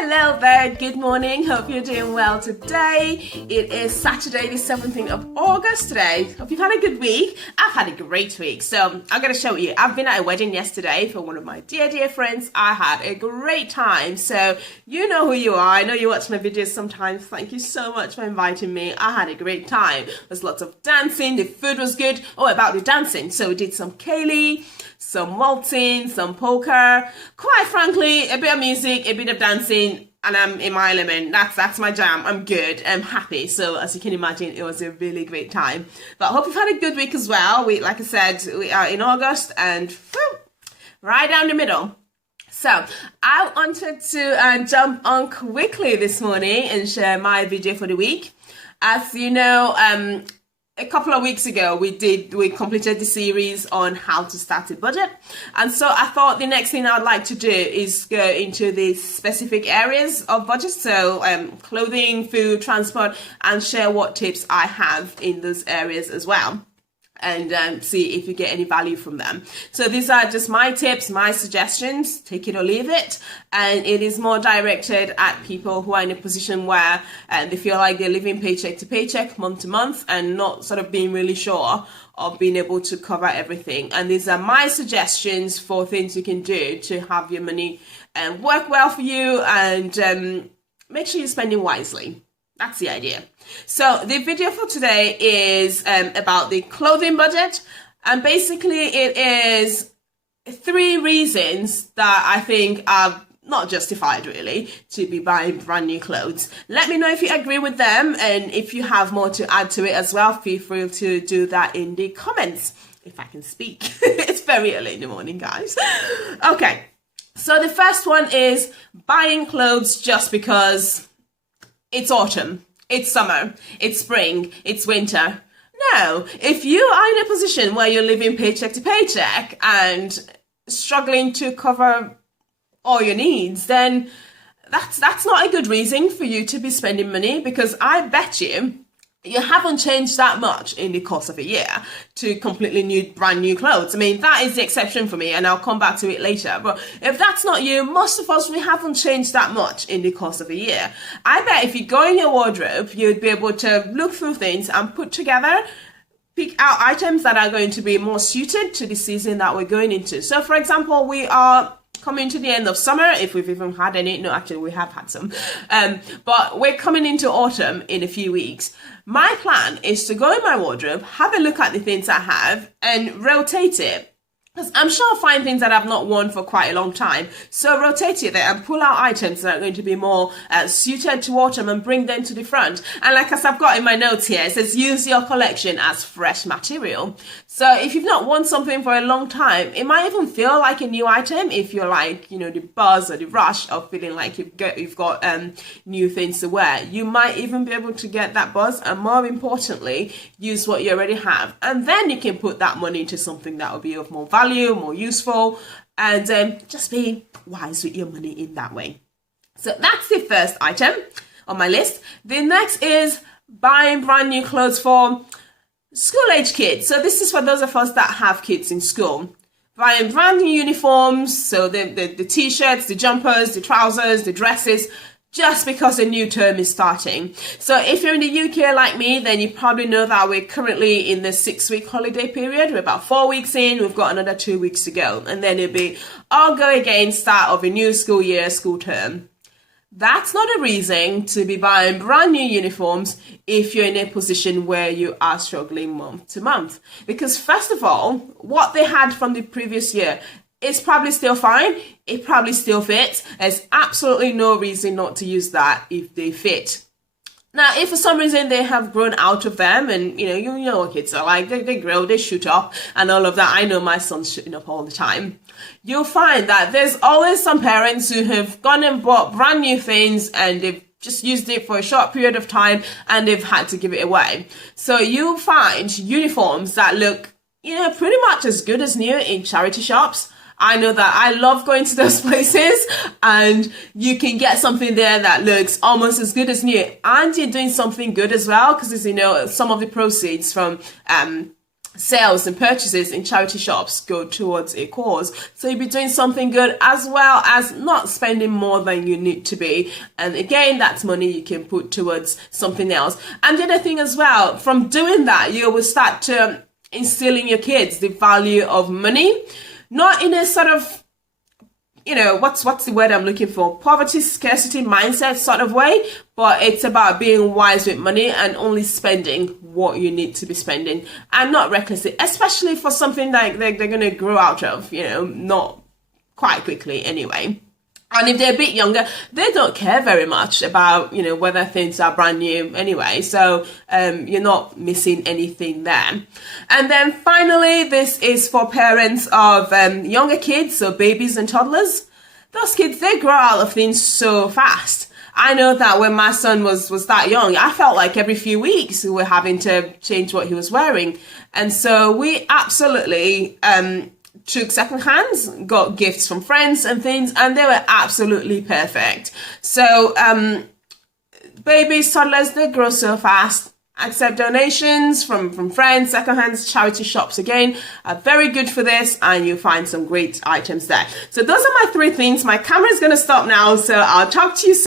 Hello there, good morning, hope you're doing well today. It is Saturday the 17th of August today. Hope you've had a good week. I've had a great week, so I'm going to show you. I've been at a wedding yesterday for one of my dear friends. I had a great time, so you know who you are. I know you watch my videos sometimes. Thank you so much for inviting me. I had a great time. There's lots of dancing, the food was good. Oh, about the dancing, so we did some Kaylee, some waltzing, some polka. Quite frankly, a bit of music, a bit of dancing, and I'm in my element. That's my jam. I'm good. I'm happy. So as you can imagine, it was a really great time. But I hope you've had a good week as well. Like I said, we are in August and right down the middle. So I wanted to jump on quickly this morning and share my video for the week. As you know, a couple of weeks ago, we completed the series on how to start a budget. And so I thought the next thing I'd like to do is go into the specific areas of budget. So clothing, food, transport, and share what tips I have in those areas as well. And see if you get any value from them. So these are just my tips, my suggestions, take it or leave it. And it is more directed at people who are in a position where they feel like they're living paycheck to paycheck, month to month, and not sort of being really sure of being able to cover everything. And these are my suggestions for things you can do to have your money work well for you and make sure you're spending wisely. That's the idea. So the video for today is about the clothing budget. And basically it is 3 reasons that I think are not justified really to be buying brand new clothes. Let me know if you agree with them, and if you have more to add to it as well, feel free to do that in the comments. If I can speak. It's very early in the morning, guys. Okay. So the first one is buying clothes just because it's autumn, it's summer, it's spring, it's winter. No, if you are in a position where you're living paycheck to paycheck and struggling to cover all your needs, then that's not a good reason for you to be spending money, because I bet you haven't changed that much in the course of a year to completely brand new clothes. I mean, that is the exception for me, and I'll come back to it later. But if that's not you, most of us, we haven't changed that much in the course of a year. I bet if you go in your wardrobe, you'd be able to look through things and put together, pick out items that are going to be more suited to the season that we're going into. So, for example, we are coming to the end of summer, if we've even had any. No, actually, we have had some. But we're coming into autumn in a few weeks. My plan is to go in my wardrobe, have a look at the things I have, and rotate it. Because I'm sure I'll find things that I've not worn for quite a long time. So rotate it there and pull out items that are going to be more suited to autumn and bring them to the front. And like as I've got in my notes here, it says use your collection as fresh material. So if you've not worn something for a long time, it might even feel like a new item if you're like, you know, the buzz or the rush of feeling like you've got new things to wear. You might even be able to get that buzz, and more importantly, use what you already have. And then you can put that money into something that will be of more value, more useful, and just be wise with your money in that way. So that's the first item on my list. The next is buying brand new clothes for school-age kids. So this is for those of us that have kids in school. Buying brand new uniforms, so the t-shirts, the jumpers, the trousers, the dresses, just because a new term is starting. So if you're in the UK like me, then you probably know that we're currently in the 6-week holiday period. We're about 4 weeks in, we've got another 2 weeks to go. And then it'll be all go again, start of a new school year, school term. That's not a reason to be buying brand new uniforms if you're in a position where you are struggling month to month. Because first of all, what they had from the previous year, it's probably still fine. It probably still fits. There's absolutely no reason not to use that if they fit. Now, if for some reason they have grown out of them, and you know what kids are like, they grow, they shoot up and all of that. I know my son's shooting up all the time. You'll find that there's always some parents who have gone and bought brand new things and they've just used it for a short period of time and they've had to give it away. So you'll find uniforms that look, pretty much as good as new in charity shops. I know that I love going to those places, and you can get something there that looks almost as good as new, and you're doing something good as well, because some of the proceeds from sales and purchases in charity shops go towards a cause. So you'll be doing something good as well as not spending more than you need to be. And again, that's money you can put towards something else. And the other thing as well, from doing that, you will start to instill in your kids the value of money, not in a sort of, you know, what's the word I'm looking for? Poverty, scarcity mindset sort of way, but it's about being wise with money and only spending what you need to be spending and not recklessly, especially for something like they're going to grow out of, you know, not quite quickly anyway. And if they're a bit younger, they don't care very much about, you know, whether things are brand new anyway. So you're not missing anything there. And then finally, this is for parents of younger kids, so babies and toddlers. Those kids, they grow out of things so fast. I know that when my son was that young, I felt like every few weeks we were having to change what he was wearing. And so we absolutely took second hands, got gifts from friends and things, and they were absolutely perfect. So babies, toddlers, they grow so fast. Accept donations from friends. Second hands charity shops again are very good for this, and you'll find some great items there. So those are my 3 things. My camera's going to stop now, so I'll talk to you soon.